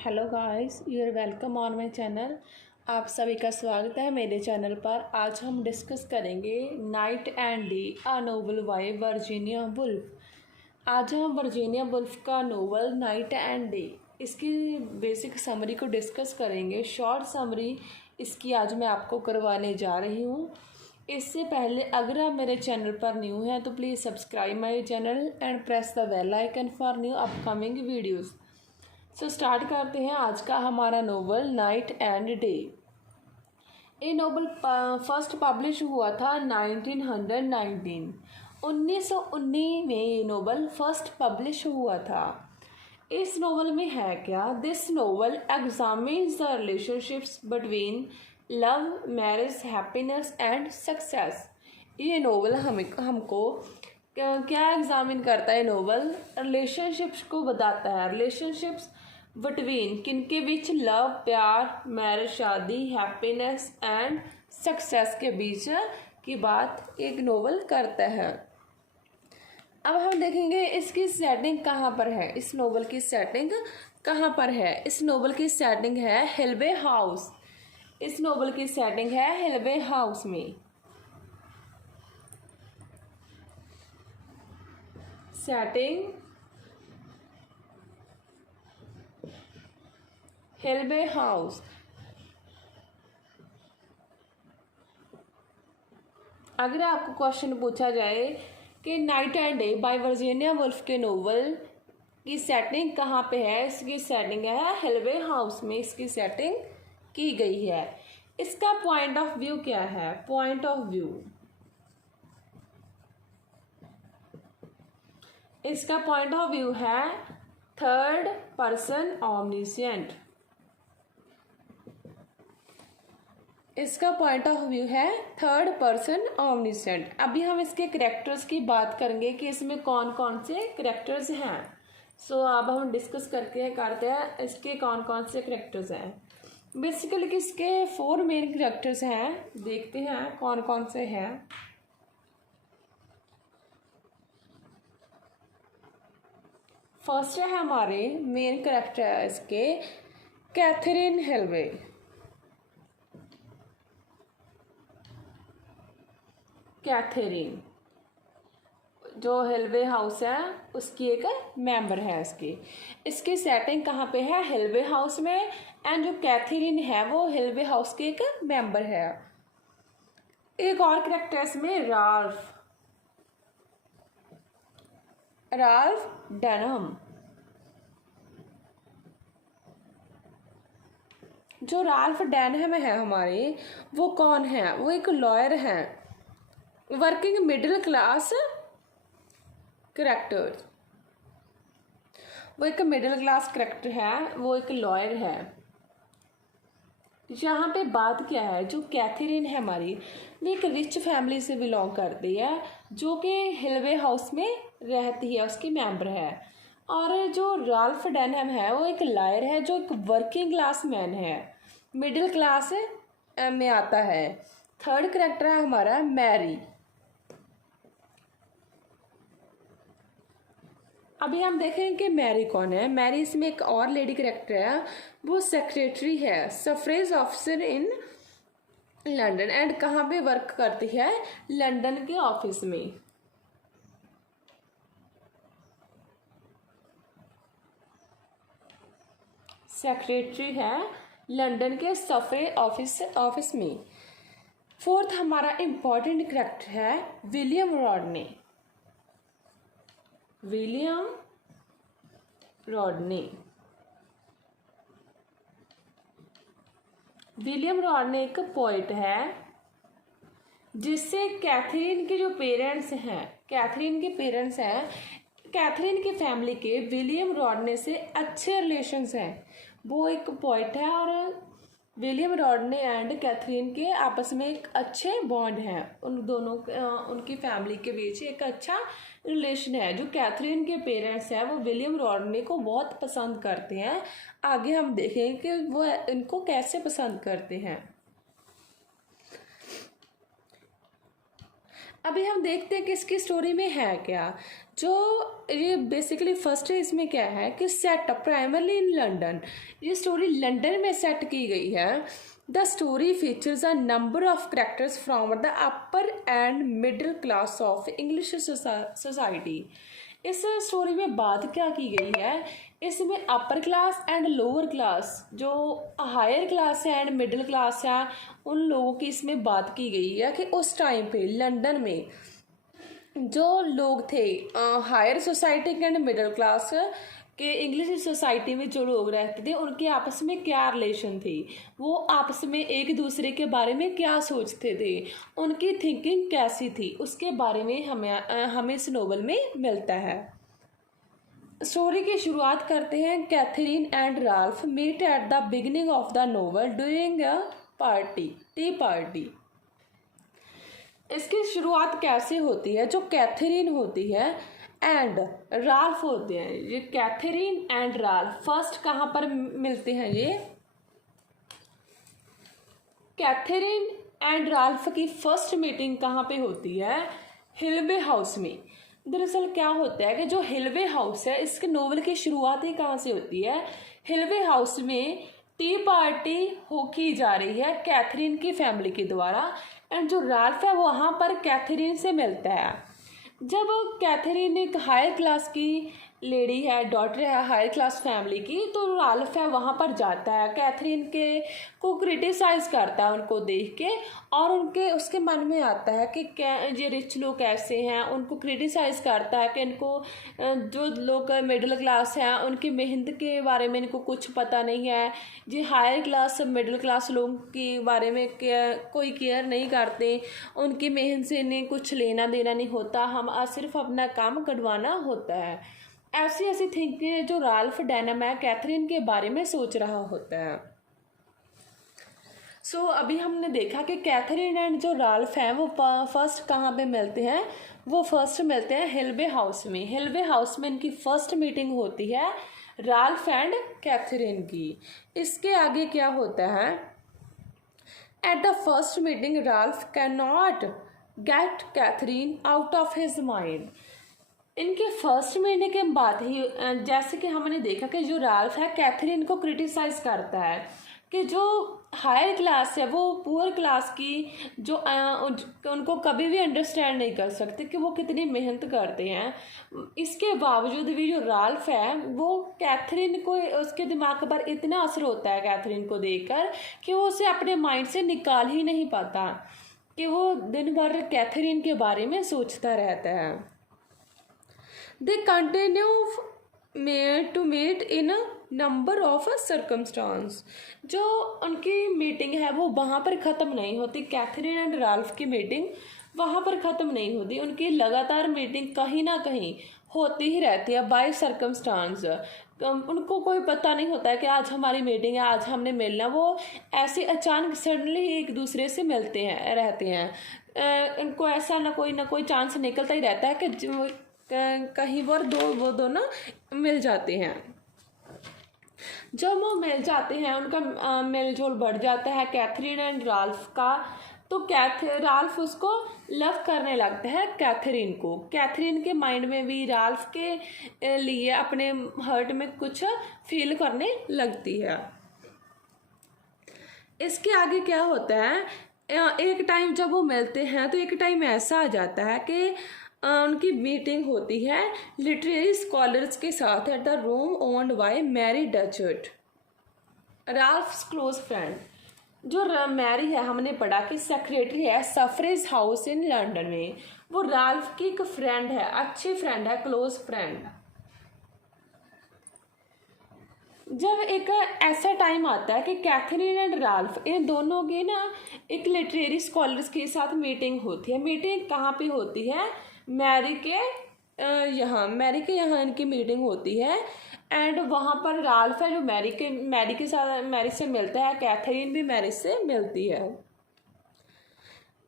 Hello guys, you are welcome on my channel. आप सभी का स्वागत है मेरे चैनल पर। आज हम डिस्कस करेंगे night and day a novel by Virginia Woolf. आज हम वर्जीनिया वुल्फ का नोवेल नाइट एंड डे इसकी बेसिक समरी को डिस्कस करेंगे। शॉर्ट समरी इसकी आज मैं आपको करवाने जा रही हूँ। इससे पहले अगर आप मेरे चैनल पर न्यू हैं तो please subscribe my channel and press the bell icon for new upcoming videos. Start करते हैं आज का हमारा नोवेल नाइट एंड डे। ये नोवेल फर्स्ट पब्लिश हुआ था 1919। 1919 में ये नोवेल फर्स्ट पब्लिश हुआ था। इस नोवेल में है क्या? This novel examines the relationships between love, marriage, happiness and success. ये नोवेल हमको क्या एग्जामिन करता है? नोवेल रिलेशनशिप्स को बताता है। रिलेशनशिप्स बिटवीन किनके बीच? लव, प्यार, मैरिज, शादी, हैप्पीनेस एंड सक्सेस के बीच की बात एक नोवेल करता है। अब हम देखेंगे इसकी सेटिंग कहाँ पर है। इस नोवेल की सेटिंग कहाँ पर है? इस नोवेल की सेटिंग है हिलवे हाउस। इस नोवेल की सेटिंग है हिलवे हाउस में। Setting Hillway House. अगर आपको क्वेश्चन पूछा जाए कि Night and Day by Virginia Woolf के नोवेल की सेटिंग कहाँ पे है? इसकी सेटिंग है हिलवे हाउस में। इसकी सेटिंग की गई है। इसका पॉइंट ऑफ व्यू क्या है? पॉइंट ऑफ व्यू, इसका पॉइंट ऑफ व्यू है थर्ड पर्सन ओमनिसेंट। इसका पॉइंट ऑफ व्यू है थर्ड पर्सन ओमनिसेंट। अभी हम इसके करेक्टर्स की बात करेंगे कि इसमें कौन कौन से करेक्टर्स हैं। अब हम डिस्कस करते हैं इसके कौन कौन से करेक्टर्स हैं। बेसिकली इसके 4 मेन करेक्टर्स हैं। देखते हैं कौन कौन से हैं। फर्स्ट है हमारे मेन करेक्टर है इसके कैथरीन हिलवे। कैथरीन जो हिलवे हाउस है उसकी एक मेंबर है। इसकी सेटिंग कहाँ पे है? हिलवे हाउस में। एंड जो कैथरीन है वो हिलवे हाउस की एक मेंबर है। एक और करेक्टर इसमें राल्फ डेनहम। जो राल्फ डेनहम है हमारे, वो कौन है? वो एक लॉयर है। Working middle class character. वो एक मिडिल क्लास करेक्टर है, वो एक लॉयर है। यहाँ पे बात क्या है? जो कैथरीन है हमारी, वो एक रिच फैमिली से बिलोंग करती है जो कि हिलवे हाउस में रहती है, उसकी मेंबर है। और जो राल्फ डेनहम है वो एक लॉयर है जो एक वर्किंग क्लास मैन है, मिडिल क्लास में आता है। थर्ड करेक्टर है हमारा मैरी। अभी हम देखेंगे कि मैरी कौन है। मैरी इसमें एक और लेडी करेक्टर है, वो सेक्रेटरी है, suffrage officer in London. And कहाँ पे वर्क करती है? लंदन के ऑफिस में। सेक्रेटरी है लंदन के सफरेज ऑफिस में। फोर्थ हमारा इंपॉर्टेंट करेक्टर है विलियम रॉडने। विलियम रॉडने एक पोइट है जिससे कैथरीन के जो पेरेंट्स हैं, कैथरीन की फैमिली के विलियम रॉडने से अच्छे रिलेशंस हैं। वो एक पोइट है और विलियम रॉडने एंड कैथरीन के आपस में एक अच्छे बॉन्ड है। उन दोनों उनकी फैमिली के बीच एक अच्छा रिलेशन है। जो कैथरीन के पेरेंट्स हैं वो विलियम रॉडने को बहुत पसंद करते हैं। आगे हम देखेंगे कि वो इनको कैसे पसंद करते हैं। अभी हम देखते हैं कि इसकी स्टोरी में है क्या। जो ये बेसिकली फर्स्ट है, इसमें क्या है कि सेटअप प्राइमरली इन लंदन, ये स्टोरी लंदन में सेट की गई है। The story features a number of characters from the upper and middle class of English society. इस स्टोरी में बात क्या की गई है, इसमें upper class and lower class, जो हायर क्लास है एंड मिडिल क्लास है, उन लोगों की इसमें बात की गई है कि उस टाइम पे लंदन में जो लोग थे हायर सोसाइटी के एंड मिडिल क्लास के, इंग्लिश सोसाइटी में जो लोग रहते थे उनके आपस में क्या रिलेशन थी, वो आपस में एक दूसरे के बारे में क्या सोचते थे, उनकी थिंकिंग कैसी थी, उसके बारे में हमें इस नोवेल में मिलता है। स्टोरी की शुरुआत करते हैं। Katherine and Ralph meet at the beginning of the novel during a party, tea party. इसकी शुरुआत कैसे होती है, जो कैथरीन होती है एंड राल्फ होते हैं, ये कैथरीन एंड राल्फ फर्स्ट कहाँ पर मिलते हैं, ये कैथरीन एंड राल्फ की फर्स्ट मीटिंग कहाँ पे होती है, हिलवे हाउस में। दरअसल क्या होता है कि जो हिलवे हाउस है, इसके नोवेल की शुरुआत ही कहाँ से होती है, हिलवे हाउस में टी पार्टी हो की जा रही है कैथरीन की फैमिली के द्वारा, एंड जो राल्फ है वो वहाँ पर कैथरीन से मिलता है। जब कैथरीन एक हायर क्लास की लेडी है, डॉटर है हायर क्लास फैमिली की, तो राल्फ है वहाँ पर जाता है, कैथरीन के को क्रिटिसाइज़ करता है उनको देख के, और उसके मन में आता है कि क्या ये रिच लोग कैसे हैं, उनको क्रिटिसाइज़ करता है कि इनको जो लोग मिडिल क्लास हैं उनकी मेहनत के बारे में इनको कुछ पता नहीं है, ये हायर क्लास मिडिल क्लास लोगों के बारे में कोई केयर नहीं करते, उनकी मेहनत से इन्हें कुछ लेना देना नहीं होता, हम सिर्फ अपना काम कटवाना होता है। ऐसी ऐसी थिंकिंग जो राल्फ डेनहम है कैथरीन के बारे में सोच रहा होता है। सो अभी हमने देखा कि कैथरीन एंड जो राल्फ हैं वो फर्स्ट कहाँ पे मिलते हैं, वो फर्स्ट मिलते हैं हिलवे हाउस में। हिलवे हाउस में इनकी फर्स्ट मीटिंग होती है राल्फ एंड कैथरीन की। इसके आगे क्या होता है, at the first meeting Ralph can not get Katherine out of his mind. इनके फर्स्ट महीने के बाद ही जैसे कि हमने देखा कि जो राल्फ है कैथरीन को क्रिटिसाइज करता है कि जो हायर क्लास है वो पुअर क्लास की जो उनको कभी भी अंडरस्टैंड नहीं कर सकते कि वो कितनी मेहनत करते हैं। इसके बावजूद भी जो राल्फ है वो कैथरीन को, उसके दिमाग पर इतना असर होता है कैथरीन को देखकर कि वो उसे अपने माइंड से निकाल ही नहीं पाता, कि वो दिन भर कैथरीन के बारे में सोचता रहता है। They continue to meet in a number of circumstances। जो उनकी मीटिंग है वो वहाँ पर ख़त्म नहीं होती, कैथरीन एंड राल्फ की मीटिंग वहाँ पर ख़त्म नहीं होती, उनकी लगातार मीटिंग कहीं ना कहीं होती ही रहती है बाय सर्कमस्टांस। उनको कोई पता नहीं होता है कि आज हमारी मीटिंग है, आज हमने मिलना, वो ऐसे अचानक सडनली एक दूसरे से मिलते हैं रहते हैं। इनको ऐसा ना कोई चांस निकलता ही रहता है कि कहीं बार वो दोनों मिल जाते हैं। जब वो मिल जाते हैं उनका मेलजोल बढ़ जाता है कैथरीन एंड राल्फ का, तो राल्फ उसको लव करने लगता है कैथरीन को। कैथरीन के माइंड में भी राल्फ के लिए अपने हर्ट में कुछ फील करने लगती है। इसके आगे क्या होता है, एक टाइम जब वो मिलते हैं तो एक टाइम ऐसा आ जाता है कि उनकी मीटिंग होती है लिटरेरी स्कॉलर्स के साथ at the room owned by Mary Datchet, Ralph's close friend. जो मैरी है, हमने पढ़ा कि सेक्रेटरी है सफरेज हाउस इन लंदन में, वो राल्फ की एक फ्रेंड है, अच्छी फ्रेंड है, क्लोज फ्रेंड। जब एक ऐसा टाइम आता है कि कैथरीन एंड राल्फ इन दोनों की ना एक लिटरेरी स्कॉलर्स के साथ मीटिंग होती है। मीटिंग कहाँ पे होती है, मैरी के यहाँ इनकी मीटिंग होती है, एंड वहाँ पर राल्फ है जो मैरी से मिलता है, कैथरीन भी मैरी से मिलती है।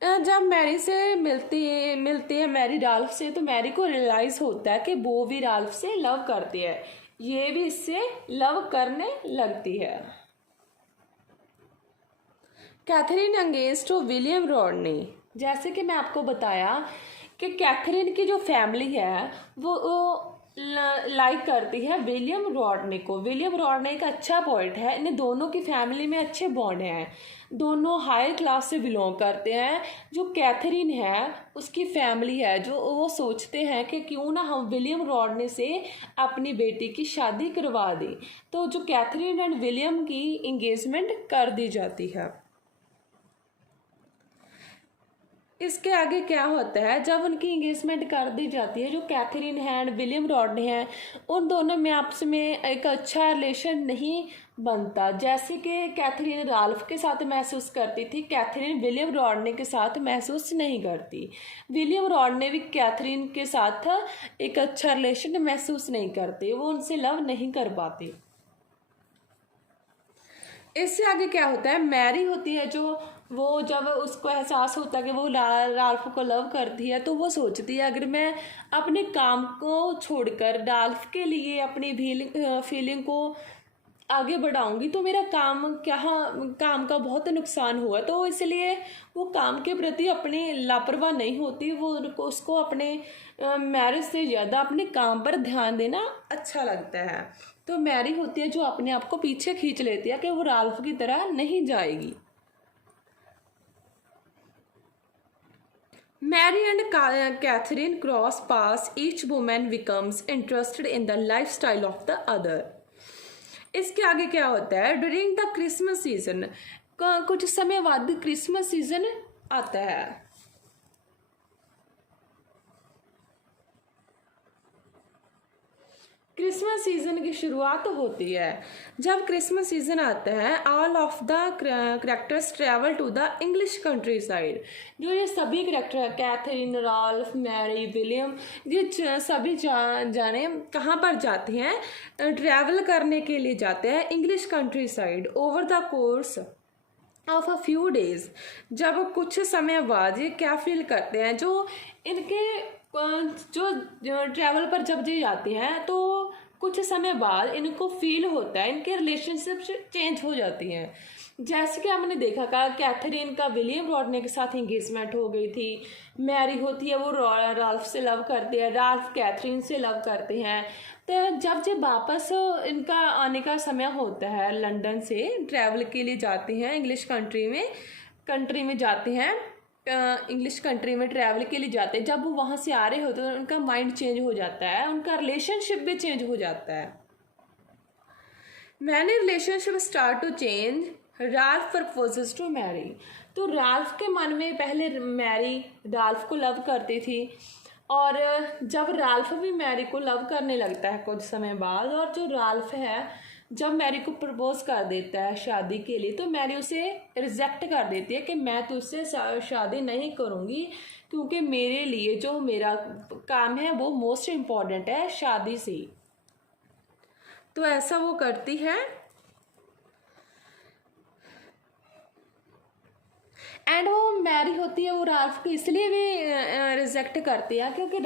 जब मैरी से मिलती है मैरी राल्फ से, तो मैरी को रियलाइज़ होता है कि वो भी राल्फ से लव करती है, ये भी इससे लव करने लगती है। Katherine engage to William Rodney. जैसे कि मैं आपको बताया कि कैथरीन की जो फैमिली है वो लाइक करती है विलियम रॉडने को। विलियम रॉडने एक अच्छा पॉइंट है, इन दोनों की फैमिली में अच्छे बॉन्ड हैं, दोनों हाई क्लास से बिलोंग करते हैं। जो कैथरीन है उसकी फैमिली है जो वो सोचते हैं कि क्यों ना हम विलियम रॉडने से अपनी बेटी की शादी करवा दें। तो जो कैथरीन एंड विलियम की इंगेजमेंट कर दी जाती है। इसके आगे क्या होता है, जब उनकी इंगेजमेंट कर दी जाती है, जो कैथरीन है एंड विलियम रॉडने हैं उन दोनों में आपस में एक अच्छा रिलेशन नहीं बनता। जैसे कि कैथरीन राल्फ के साथ महसूस करती थी, कैथरीन विलियम रॉडने के साथ महसूस नहीं करती। विलियम रॉडने भी कैथरीन के साथ एक अच्छा रिलेशन महसूस नहीं करते, वो उनसे लव नहीं कर पाते। इससे आगे क्या होता है, मैरी होती है जो वो जब उसको एहसास होता है कि वो राल्फ को लव करती है तो वो सोचती है अगर मैं अपने काम को छोड़कर राल्फ के लिए अपनी फीलिंग को आगे बढ़ाऊंगी तो मेरा काम का बहुत नुकसान हुआ। तो इसलिए वो काम के प्रति अपनी लापरवाह नहीं होती, वो उसको अपने मैरिज से ज़्यादा अपने काम पर ध्यान देना अच्छा लगता है। तो मैरी होती है जो अपने आप को पीछे खींच लेती है कि वो राल्फ की तरह नहीं जाएगी। Mary and Catherine cross paths. Each woman becomes interested in the lifestyle of the other. इसके आगे क्या होता है, ड्यूरिंग द क्रिसमस सीजन, कुछ समय बाद क्रिसमस सीजन आता है। क्रिसमस सीज़न की शुरुआत होती है। जब क्रिसमस सीज़न आता है all of the characters travel to the English countryside. जो ये सभी character Katherine, Ralph, Mary, William, ये सभी जाने कहाँ पर जाते हैं, ट्रैवल करने के लिए जाते हैं English country side. Over the course of a few days, जब कुछ समय बाद ये क्या फील करते हैं, जो इनके जो ट्रैवल पर जब ये जाते हैं तो कुछ समय बाद इनको फील होता है इनके रिलेशनशिप चेंज हो जाती हैं। जैसे कि हमने देखा था कैथरीन का विलियम रॉडने के साथ एंगेजमेंट हो गई थी। मैरी होती है वो राल्फ से लव करते हैं, राल्फ कैथरीन से लव करते हैं। तो जब वापस इनका आने का समय होता है, लंदन से ट्रैवल के लिए जाते हैं इंग्लिश कंट्री में जाते हैं, इंग्लिश कंट्री में ट्रैवल के लिए जाते हैं। जब वो वहाँ से आ रहे होते हैं तो उनका माइंड चेंज हो जाता है, उनका रिलेशनशिप भी चेंज हो जाता है। Many relationship start to change, Ralph proposes to Mary. तो राल्फ के मन में पहले मैरी राल्फ को लव करती थी और जब राल्फ भी मैरी को लव करने लगता है कुछ समय बाद, और जो राल्फ है जब मैरी को प्रपोज कर देता है शादी के लिए तो मैरी उसे रिजेक्ट कर देती है कि मैं तुझसे शादी नहीं करूँगी क्योंकि मेरे लिए जो मेरा काम है वो मोस्ट इम्पॉर्टेंट है शादी से। तो ऐसा वो करती है एंड वो मैरी होती है वो राल्फ को इसलिए भी रिजेक्ट करती है क्योंकि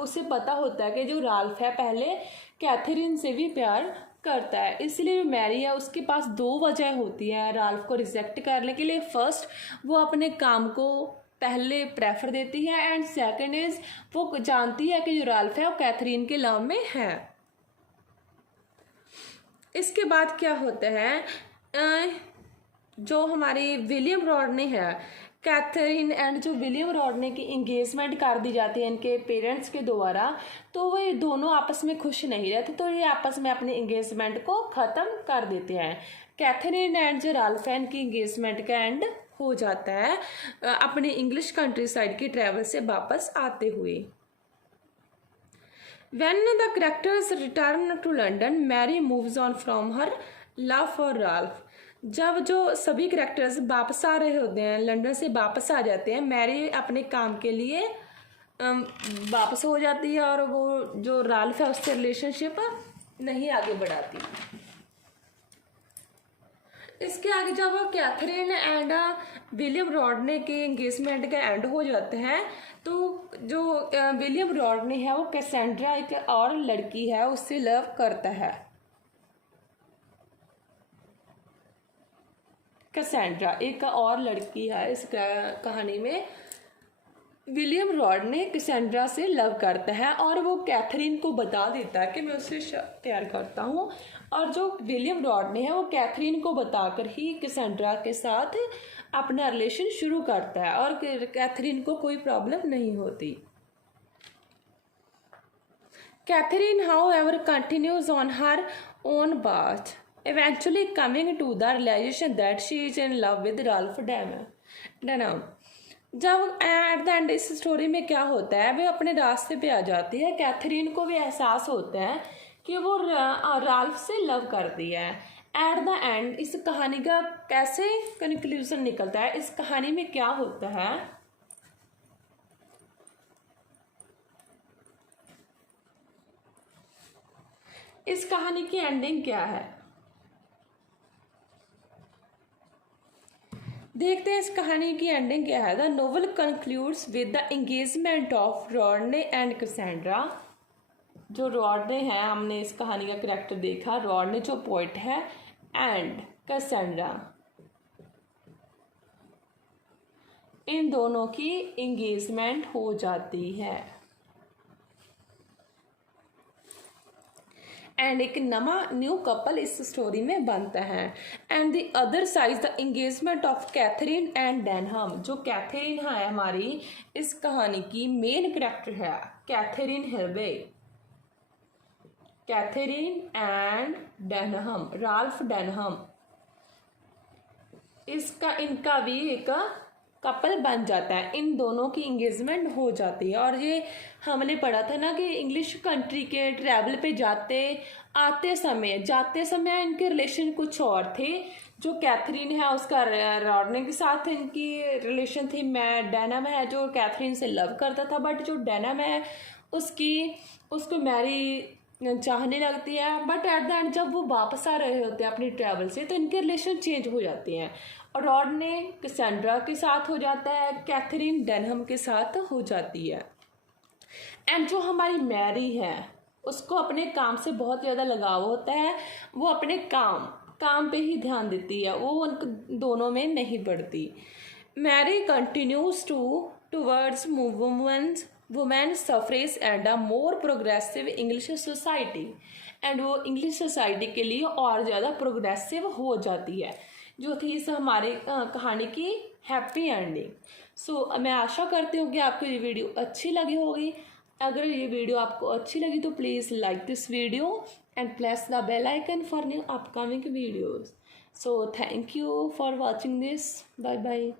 उसे पता होता है कि जो राल्फ है पहले कैथरीन से भी प्यार करता है, इसलिए मैरी है उसके पास दो वजह होती है राल्फ को रिजेक्ट करने के लिए। फर्स्ट, वो अपने काम को पहले प्रेफर देती है एंड सेकंड इज वो जानती है कि जो राल्फ है वो कैथरीन के लव में है। इसके बाद क्या होता है, जो हमारी विलियम रॉडने है कैथरीन एंड जो विलियम रॉडने की इंगेजमेंट कर दी जाती है इनके पेरेंट्स के द्वारा, तो वो ये दोनों आपस में खुश नहीं रहते तो ये आपस में अपनी इंगेजमेंट को ख़त्म कर देते हैं। कैथरीन एंड जो राल्फ है इनकी इंगेजमेंट का एंड हो जाता है अपने इंग्लिश कंट्री साइड की ट्रैवल से वापस आते हुए। When the characters return to London, Mary moves on from her love for Ralph. जब जो सभी करेक्टर्स वापस आ रहे होते हैं, लंदन से वापस आ जाते हैं, मैरी अपने काम के लिए वापस हो जाती है और वो जो राल्फ है उससे रिलेशनशिप नहीं आगे बढ़ाती। इसके आगे जब कैथरीन एंड विलियम रॉडने के एंगेजमेंट का एंड हो जाते हैं तो जो विलियम रॉडने है वो कैसेंड्रा एक और लड़की है उससे लव करता है। कैसेंड्रा एक और लड़की है इस कहानी में विलियम रॉडने कैसेंड्रा से लव करता है और वो कैथरीन को बता देता है कि मैं उसे प्यार करता हूँ, और जो विलियम रॉडने है वो कैथरीन को बताकर ही कैसेंड्रा के साथ अपना रिलेशन शुरू करता है और कैथरीन को कोई प्रॉब्लम नहीं होती। Katherine however continues on her own path, eventually coming to the realization that she is in love with Ralph Denham। जब एट द एंड इस स्टोरी में क्या होता है, वे अपने रास्ते पे आ जाती है। कैथरीन को भी एहसास होता है कि वो राल्फ से लव करती है। एट द एंड इस कहानी का कैसे कंक्लूजन निकलता है, इस कहानी में क्या होता है, इस कहानी की एंडिंग क्या है, देखते हैं इस कहानी की एंडिंग क्या है। The novel concludes with the engagement of Rodney and Cassandra. जो रॉडने है, हमने इस कहानी का करैक्टर देखा, रॉडने जो पोइट है, एंड कैसेंड्रा, इन दोनों की एंगेजमेंट हो जाती है एंड एक न्यू कपल इस स्टोरी में बनता है। And the other side the engagement of Katharine and Denham. जो कैथरीन है हमारी इस कहानी की मेन कैरेक्टर है, कैथरीन हेलवे, Katharine and Denham, Ralph Denham, इनका भी एक कपल बन जाता है, इन दोनों की एंगेजमेंट हो जाती है। और ये हमने पढ़ा था ना कि इंग्लिश कंट्री के ट्रैवल पे जाते समय इनके रिलेशन कुछ और थे। जो कैथरीन है उसका रॉडने के साथ इनकी रिलेशन थी। डेनहम है जो कैथरीन से लव करता था, बट जो डेनहम है उसको मैरी चाहने लगती है। बट एट द एंड जब वो वापस आ रहे होते हैं अपनी ट्रैवल से, तो इनके रिलेशन चेंज हो जाते हैं और रॉडने कैसेंड्रा के साथ हो जाता है, कैथरीन डेनहम के साथ हो जाती है। एंड जो हमारी मैरी है उसको अपने काम से बहुत ज़्यादा लगाव होता है, वो अपने काम पे ही ध्यान देती है, वो उन दोनों में नहीं पड़ती। Mary continues towards women suffrage and a more progressive English society. And वो इंग्लिश सोसाइटी के लिए और ज़्यादा प्रोग्रेसिव हो जाती है, जो थी इस हमारे कहानी की हैप्पी एंडिंग। सो मैं आशा करती हूँ कि आपको ये वीडियो अच्छी लगी होगी। अगर ये वीडियो आपको अच्छी लगी तो please like this video and press the bell icon for new upcoming videos. So thank you for watching this. Bye bye.